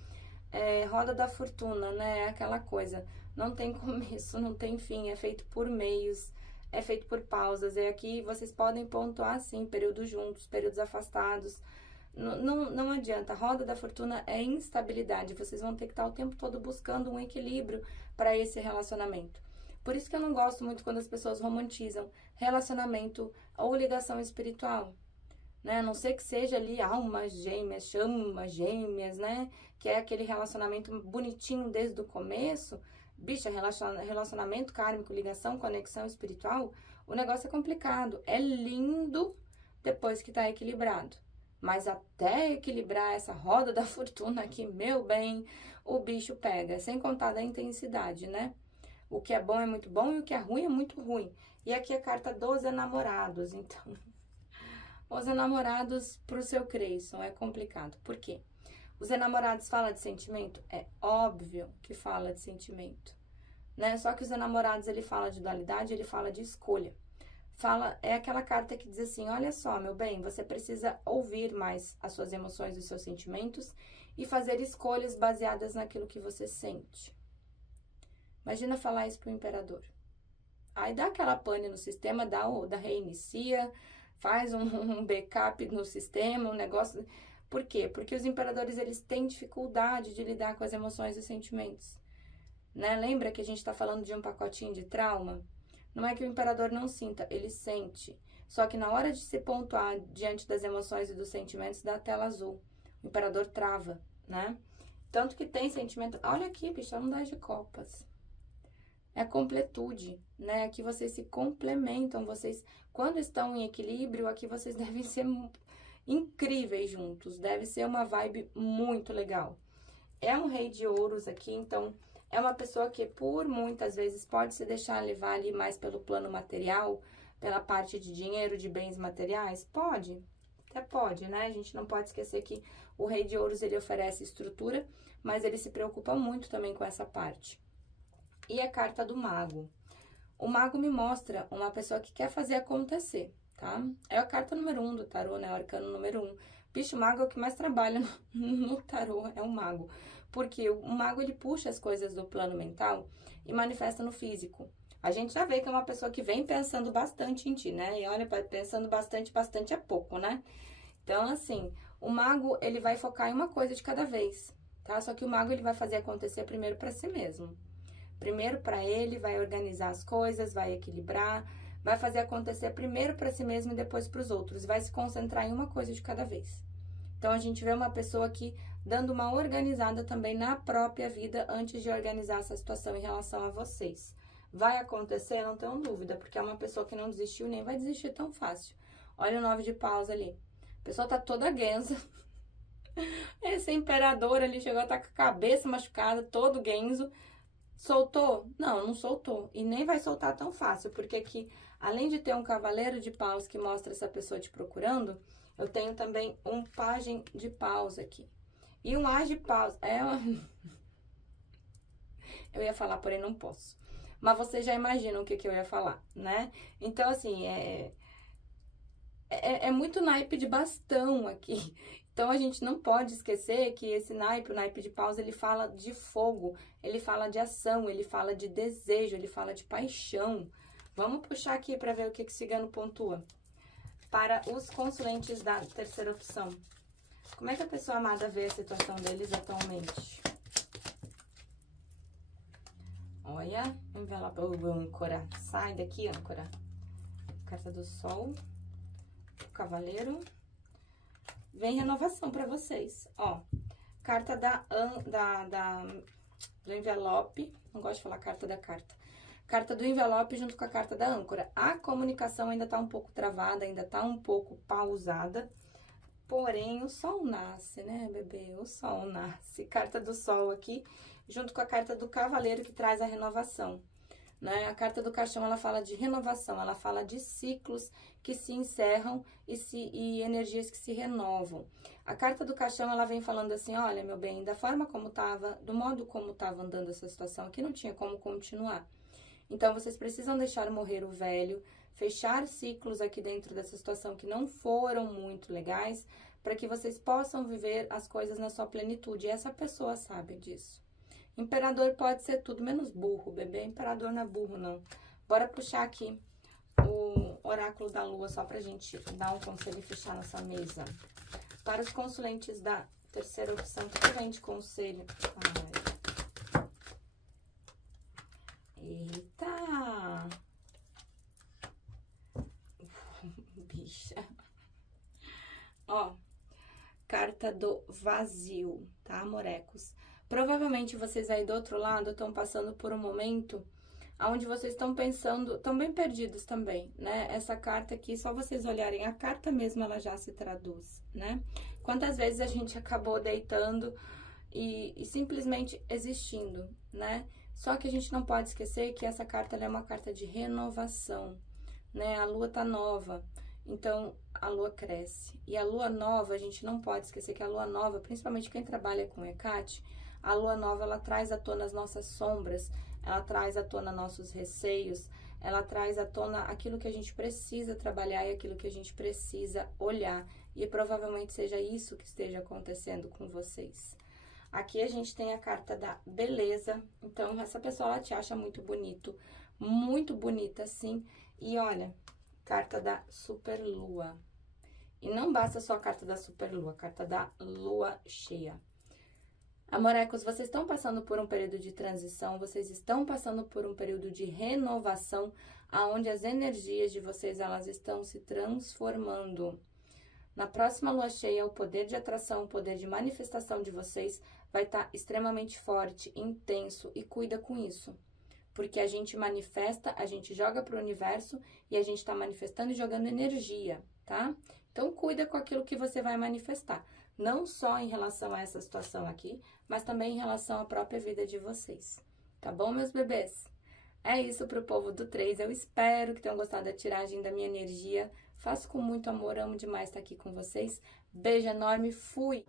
Roda da fortuna, né? É aquela coisa. Não tem começo, não tem fim. É feito por meios, é feito por pausas. E aqui vocês podem pontuar, sim, períodos juntos, períodos afastados. Não adianta. A roda da fortuna é instabilidade. Vocês vão ter que estar o tempo todo buscando um equilíbrio para esse relacionamento. Por isso que eu não gosto muito quando as pessoas romantizam relacionamento ou ligação espiritual, né? A não ser que seja ali almas gêmeas, chamas gêmeas, né? Que é aquele relacionamento bonitinho desde o começo. Bicha, relacionamento kármico, ligação, conexão espiritual, o negócio é complicado. É lindo depois que tá equilibrado, Mas até equilibrar essa roda da fortuna aqui, meu bem, o bicho pega. Sem contar da intensidade, né? O que é bom é muito bom e o que é muito ruim. E aqui a carta dos enamorados, então... Os enamorados pro seu Creyson é complicado. Por quê? Os enamorados falam de sentimento? É óbvio que fala de sentimento, né? Só que os enamorados, ele fala de dualidade, ele fala de escolha. É aquela carta que diz assim, olha só, meu bem, você precisa ouvir mais as suas emoções e os seus sentimentos e fazer escolhas baseadas naquilo que você sente. Imagina falar isso pro imperador. Aí dá aquela pane no sistema, dá reinicia, faz um backup no sistema, um negócio... Por quê? Porque os imperadores, eles têm dificuldade de lidar com as emoções e sentimentos, né? Lembra que a gente está falando de um pacotinho de trauma? Não é que o imperador não sinta, ele sente. Só que na hora de se pontuar diante das emoções e dos sentimentos, dá a tela azul. O imperador trava, né? Tanto que tem sentimento... Olha aqui, bicho, não dá de copas. É completude, né? Aqui vocês se complementam, vocês, quando estão em equilíbrio, aqui vocês devem ser incríveis juntos, deve ser uma vibe muito legal. É um rei de ouros aqui, então é uma pessoa que por muitas vezes pode se deixar levar ali mais pelo plano material, pela parte de dinheiro, de bens materiais, pode, até pode, né? A gente não pode esquecer que o rei de ouros, ele oferece estrutura, mas ele se preocupa muito também com essa parte. E a carta do mago. O mago me mostra uma pessoa que quer fazer acontecer, tá? É a carta número 1 do tarô, né? O arcano número 1. Bicho, o mago é o que mais trabalha no tarô, é o mago. Porque o mago, ele puxa as coisas do plano mental e manifesta no físico. A gente já vê que é uma pessoa que vem pensando bastante em ti, né? E olha, pensando bastante é pouco, né? Então, assim, o mago, ele vai focar em uma coisa de cada vez, tá? Só que o mago, ele vai fazer acontecer primeiro para si mesmo. Primeiro para ele, vai organizar as coisas, vai equilibrar, vai fazer acontecer primeiro para si mesmo e depois para os outros. Vai se concentrar em uma coisa de cada vez. Então, a gente vê uma pessoa aqui dando uma organizada também na própria vida antes de organizar essa situação em relação a vocês. Vai acontecer? Não tenho dúvida, porque é uma pessoa que não desistiu nem vai desistir tão fácil. Olha o 9 de paus ali. A pessoa tá toda guenza. Esse imperador ali chegou a estar com a cabeça machucada, todo guenzo. Soltou? Não, não soltou. E nem vai soltar tão fácil, porque aqui, além de ter um cavaleiro de paus que mostra essa pessoa te procurando, eu tenho também um pajem de paus aqui. E um as de paus. Eu ia falar, porém não posso. Mas vocês já imaginam o que eu ia falar, né? Então, assim, é muito naipe de bastão aqui. Então, a gente não pode esquecer que esse naipe, o naipe de paus, ele fala de fogo, ele fala de ação, ele fala de desejo, ele fala de paixão. Vamos puxar aqui para ver o que o cigano pontua. Para os consulentes da terceira opção. Como é que a pessoa amada vê a situação deles atualmente? Olha, envelope, âncora. Sai daqui, âncora. Carta do sol. O cavaleiro. Vem renovação para vocês, ó. Carta do envelope. Não gosto de falar carta da carta. Carta do envelope junto com a carta da âncora. A comunicação ainda tá um pouco travada, ainda tá um pouco pausada. Porém, o sol nasce, né, bebê? O sol nasce. Carta do sol aqui, junto com a carta do cavaleiro que traz a renovação. Né? A carta do caixão, ela fala de renovação, ela fala de ciclos que se encerram e energias que se renovam. A carta do caixão, ela vem falando assim, olha, meu bem, da forma como tava, do modo como tava andando essa situação aqui, não tinha como continuar. Então, vocês precisam deixar morrer o velho, fechar ciclos aqui dentro dessa situação que não foram muito legais, para que vocês possam viver as coisas na sua plenitude. E essa pessoa sabe disso. Imperador pode ser tudo menos burro, bebê. Imperador não é burro, não. Bora puxar aqui o oráculo da lua, só pra gente dar um conselho e fechar nossa mesa. Para os consulentes da terceira opção, que vem de conselho? Ai. Eita! Bicha. Ó, carta do vazio, tá, amorecos? Provavelmente vocês aí do outro lado estão passando por um momento onde vocês estão pensando, estão bem perdidos também, né? Essa carta aqui, só vocês olharem, a carta mesmo, ela já se traduz, né? Quantas vezes a gente acabou deitando e simplesmente existindo, né? Só que a gente não pode esquecer que essa carta, ela é uma carta de renovação, né? A lua tá nova, então a lua cresce. E a lua nova, a gente não pode esquecer que a lua nova, principalmente quem trabalha com Hecate, a lua nova, ela traz à tona as nossas sombras, ela traz à tona nossos receios, ela traz à tona aquilo que a gente precisa trabalhar e aquilo que a gente precisa olhar. E provavelmente seja isso que esteja acontecendo com vocês. Aqui a gente tem a carta da beleza, então essa pessoa, ela te acha muito bonito, muito bonita, sim. E olha, carta da superlua. E não basta só a carta da superlua, a carta da lua cheia. Amorecos, vocês estão passando por um período de transição, vocês estão passando por um período de renovação, aonde as energias de vocês, elas estão se transformando. Na próxima lua cheia, o poder de atração, o poder de manifestação de vocês vai estar extremamente forte, intenso, e cuida com isso. Porque a gente manifesta, a gente joga para o universo e a gente está manifestando e jogando energia, tá? Então, cuida com aquilo que você vai manifestar. Não só em relação a essa situação aqui, mas também em relação à própria vida de vocês. Tá bom, meus bebês? É isso pro povo do 3. Eu espero que tenham gostado da tiragem da minha energia. Faço com muito amor, amo demais estar aqui com vocês. Beijo enorme, fui!